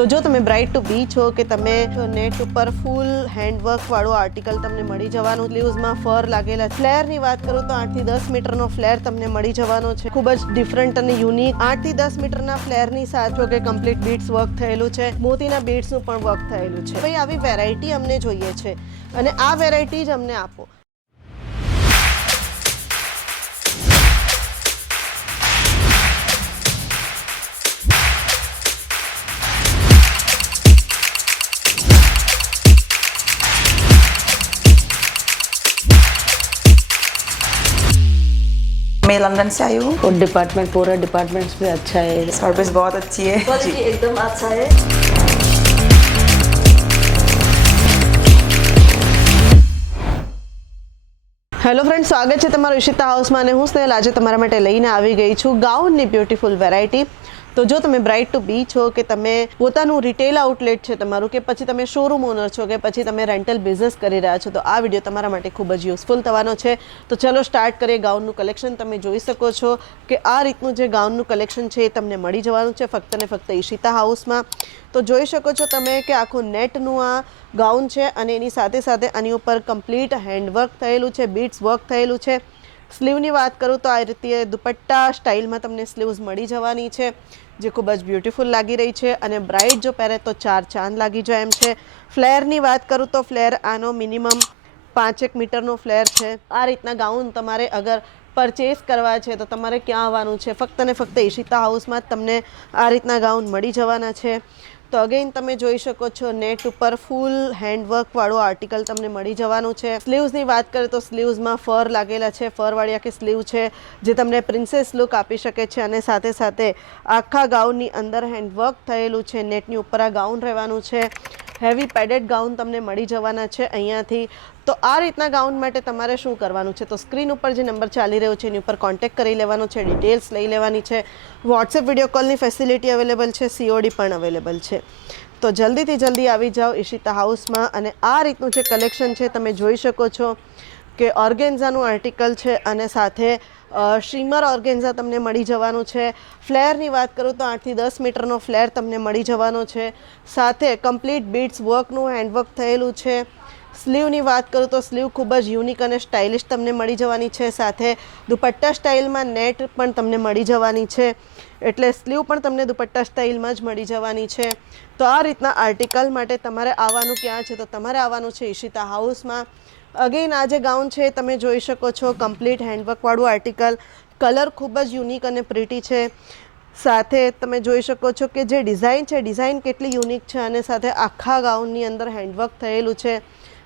તો જો તમે બ્રાઇડ ટુ બી છો કે તમે નેટ ઉપર ફૂલ હેન્ડવર્ક વાળો આર્ટિકલ તમને મળી જવાનું, સ્લીવ્સમાં ફર લાગેલા. ફ્લેરની વાત કરું તો 8 થી 10 મીટરનો ફ્લેર તમને મળી જવાનો છે. ખૂબ જ ડિફરન્ટ અને યુનિક 8 થી 10 મીટરના ફ્લેરની સાથે કે કમ્પ્લીટ બીડ્સ વર્ક થયેલું છે, મોતીના બીડ્સનું પણ વર્ક થયેલું છે. ભાઈ આવી વેરાયટી અમને જોઈએ છે અને આ વેરાયટી જ અમને આપો. मैं लंदन से आई हूँ और डिपार्टमेंट पूरा डिपार्टमेंट्स भी अच्छा है, सर्विस बहुत अच्छी है क्वालिटी एकदम अच्छा है। હેલો ફ્રેન્ડ, સ્વાગત છે તમારું ઈશિતા હાઉસમાં અને હું સ્નેહલ આજે તમારા માટે લઈને આવી ગઈ છું ગાઉનની બ્યુટીફુલ વેરાયટી. તો જો તમે બ્રાઇડ ટુ બી છો કે તમે પોતાનું રિટેલ આઉટલેટ છે તમારું, કે પછી તમે શોરૂમ ઓનર છો કે પછી તમે રેન્ટલ બિઝનેસ કરી રહ્યા છો, તો આ વિડીયો તમારા માટે ખૂબ જ યુઝફુલ થવાનો છે. તો ચલો સ્ટાર્ટ કરીએ. ગાઉનનું કલેક્શન તમે જોઈ શકો છો કે આ રીતનું જે ગાઉનનું કલેક્શન છે એ તમને મળી જવાનું છે ફક્ત ને ફક્ત ઈશિતા હાઉસમાં. તો જોઈ શકો છો તમે કે આખું નેટનું આ ગાઉન છે અને એની સાથે સાથે આની ઉપર કમ્પ્લીટ હેન્ડવર્ક થયેલું છે, બીડ્સ વર્ક થયેલું છે. સ્લીવની વાત કરું તો આ રીતે દુપટ્ટા સ્ટાઇલમાં તમને સ્લીવ્સ મળી જવાની છે, જે ખૂબ જ બ્યુટીફુલ લાગી રહી છે અને બ્રાઇડ જો પહેરે તો 4 ચાંદ લાગી જાય એમ છે. ફ્લેરની વાત કરું તો ફ્લેર આનો મિનિમમ 5 મીટરનો ફ્લેર છે. આ રીતના ગાઉન તમારે અગર પરચેસ કરવા છે તો તમારે ક્યાં આવવાનું છે? ફક્ત ને ફક્ત ઈશિતા હાઉસમાં જ તમને આ રીતના ગાઉન મળી જવાના છે. તો અગેન તમે જોઈ શકો છો નેટ ઉપર ફૂલ હેન્ડવર્ક વાળો આર્ટિકલ તમને મળી જવાનું છે. સ્લીવ્સની વાત કરીએ તો સ્લીવ્સમાં ફર લાગેલા છે, ફરવાળી આખી સ્લીવ છે જે તમને પ્રિન્સેસ લુક આપી શકે છે અને સાથે સાથે આખા ગાઉનની અંદર હેન્ડવર્ક થયેલું છે. નેટની ઉપર આ ગાઉન રહેવાનું છે. હેવી પેડેડ ગાઉન તમને મળી જવાના છે અહીંયાથી. તો આ રીતના ગાઉન માટે તમારે શું કરવાનું છે? તો સ્ક્રીન ઉપર જે નંબર ચાલી રહ્યો છે એની ઉપર કોન્ટેક્ટ કરી લેવાનો છે, ડિટેલ્સ લઈ લેવાની છે. વોટ્સએપ વિડીયો કોલની ફેસિલિટી અવેલેબલ છે, COD પણ અવેલેબલ છે. તો જલ્દીથી જલ્દી આવી જાઓ ઈશિતા હાઉસમાં. અને આ રીતનું જે કલેક્શન છે તમે જોઈ શકો છો કે ઓર્ગેન્ઝાનું આર્ટિકલ છે અને સાથે શીમર ઓર્ગેન્ઝા તમને મળી જવાનું છે. ફ્લેરની વાત કરું તો 8 થી 10 મીટરનો ફ્લેર તમને મળી જવાનો છે. સાથે કમ્પ્લીટ બીડ્સ વર્કનું હેન્ડવર્ક થયેલું છે. સ્લીવની વાત કરું તો સ્લીવ ખૂબ જ યુનિક અને સ્ટાઇલિશ તમને મળી જવાની છે. સાથે દુપટ્ટા સ્ટાઇલમાં નેટ પણ તમને મળી જવાની છે, એટલે સ્લીવ પણ તમને દુપટ્ટા સ્ટાઇલમાં જ મળી જવાની છે. તો આ રીતના આર્ટિકલ માટે તમારે આવવાનું ક્યાં છે? તો તમારે આવવાનું છે ઈશિતા હાઉસમાં. અગેન આ જે ગાઉન છે તમે જોઈ શકો છો કમ્પ્લીટ હેન્ડવર્કવાળું આર્ટિકલ. કલર ખૂબ જ યુનિક અને પ્રિટી છે. સાથે તમે જોઈ શકો છો કે જે ડિઝાઇન છે, ડિઝાઇન કેટલી યુનિક છે અને સાથે આખા ગાઉનની અંદર હેન્ડવર્ક થયેલું છે.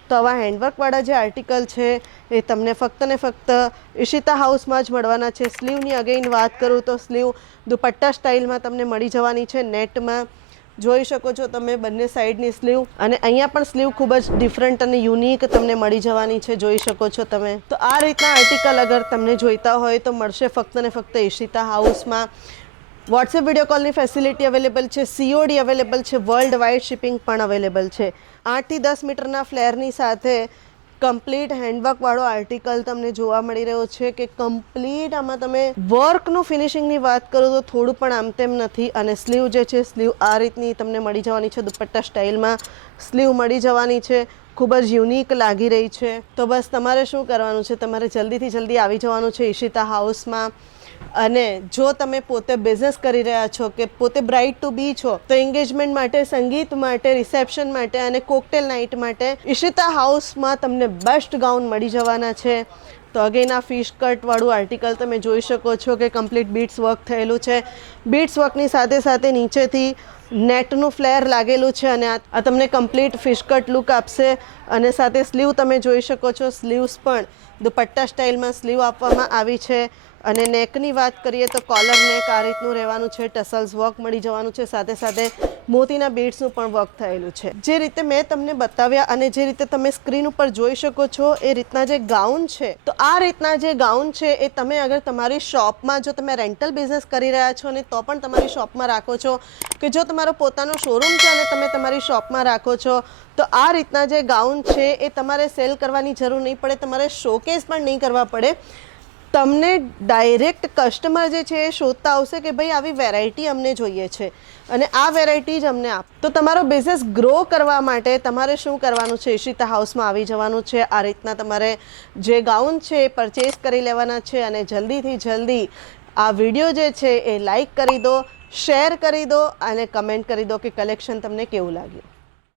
તો આવા હેન્ડવર્કવાળા જે આર્ટિકલ છે એ તમને ફક્ત ને ફક્ત ઈશિતા હાઉસમાં જ મળવાના છે. સ્લીવની અગેન વાત કરું તો સ્લીવ દુપટ્ટા સ્ટાઇલમાં તમને મળી જવાની છે. નેટમાં જોઈ શકો છો તમે બંને સાઈડની સ્લીવ, અને અહીંયા પણ સ્લીવ ખૂબ જ ડિફરન્ટ અને યુનિક તમને મળી જવાની છે, જોઈ શકો છો તમે. તો આ રીતના આર્ટિકલ અગર તમને જોઈતા હોય તો મળશે ફક્ત ને ફક્ત ઈશિતા હાઉસમાં. વોટ્સએપ વિડીયો કોલની ફેસિલિટી અવેલેબલ છે, COD અવેલેબલ છે, વર્લ્ડ વાઇડ શિપિંગ પણ અવેલેબલ છે. 8 થી 10 મીટરના ફ્લેરની સાથે કમ્પ્લીટ હેન્ડવર્કવાળો આર્ટિકલ તમને જોવા મળી રહ્યો છે કે કમ્પ્લીટ આમાં તમે વર્કનું ફિનિશિંગની વાત કરો તો થોડું પણ આમ તેમ નથી. અને સ્લીવ જે છે સ્લીવ આ રીતની તમને મળી જવાની છે, દુપટ્ટા સ્ટાઇલમાં સ્લીવ મળી જવાની છે. ખૂબ જ યુનિક લાગી રહી છે. તો બસ તમારે શું કરવાનું છે? તમારે જલ્દીથી જલ્દી આવી જવાનું છે ઈશિતા હાઉસમાં. અને જો તમે પોતે બિઝનેસ કરી રહ્યા છો કે પોતે બ્રાઇડ ટુ બી છો તો એન્ગેજમેન્ટ માટે, સંગીત માટે, રિસેપ્શન માટે અને કોકટેલ નાઇટ માટે ઈશિતા હાઉસમાં તમને બેસ્ટ ગાઉન મળી જવાના છે. તો અગેન આ ફિશ કટવાળું આર્ટિકલ તમે જોઈ શકો છો કે કમ્પ્લીટ બીડ્સ વર્ક થયેલું છે. બીડ્સ વર્કની સાથે સાથે નીચેથી નેટનું ફ્લેર લાગેલું છે અને આ તમને કમ્પ્લીટ ફિશ કટ લુક આપશે. અને સાથે સ્લીવ તમે જોઈ શકો છો, સ્લીવ્સ પણ દુપટ્ટા સ્ટાઇલમાં સ્લીવ આપવામાં આવી છે. અને નેકની વાત કરીએ તો કોલર નેક આ રીતનું રહેવાનું છે, ટસલ્સ વર્ક મળી જવાનું છે, સાથે સાથે મોતીના બીડ્સનું પણ વર્ક થયેલું છે. જે રીતે મેં તમને બતાવ્યા અને જે રીતે તમે સ્ક્રીન ઉપર જોઈ શકો છો એ રીતના જે ગાઉન છે, તો આ રીતના જે ગાઉન છે એ તમે અગર તમારી શોપમાં, જો તમે રેન્ટલ બિઝનેસ કરી રહ્યા છો અને તો પણ તમારી શોપમાં રાખો છો, કે જો તમારો પોતાનો શોરૂમ છે અને તમે તમારી શોપમાં રાખો છો, તો આ રીતના જે ગાઉન છે એ તમારે સેલ કરવાની જરૂર નહીં પડે, તમારે શોકેસ પણ નહીં કરવા પડે. તમને ડાયરેક્ટ કસ્ટમર જે છે એ શોધતા આવશે કે ભાઈ આવી વેરાયટી અમને જોઈએ છે અને આ વેરાયટી જ અમને આપ. તો તમારો બિઝનેસ ગ્રો કરવા માટે તમારે શું કરવાનું છે? ઈશિતા હાઉસમાં આવી જવાનું છે. આ રીતના તમારે જે ગાઉન છે એ પરચેસ કરી લેવાના છે અને જલ્દીથી જલ્દી આ વિડીયો જે છે એ લાઈક કરી દો, શેર કરી દો અને કમેન્ટ કરી દો કે કલેક્શન તમને કેવું લાગ્યું.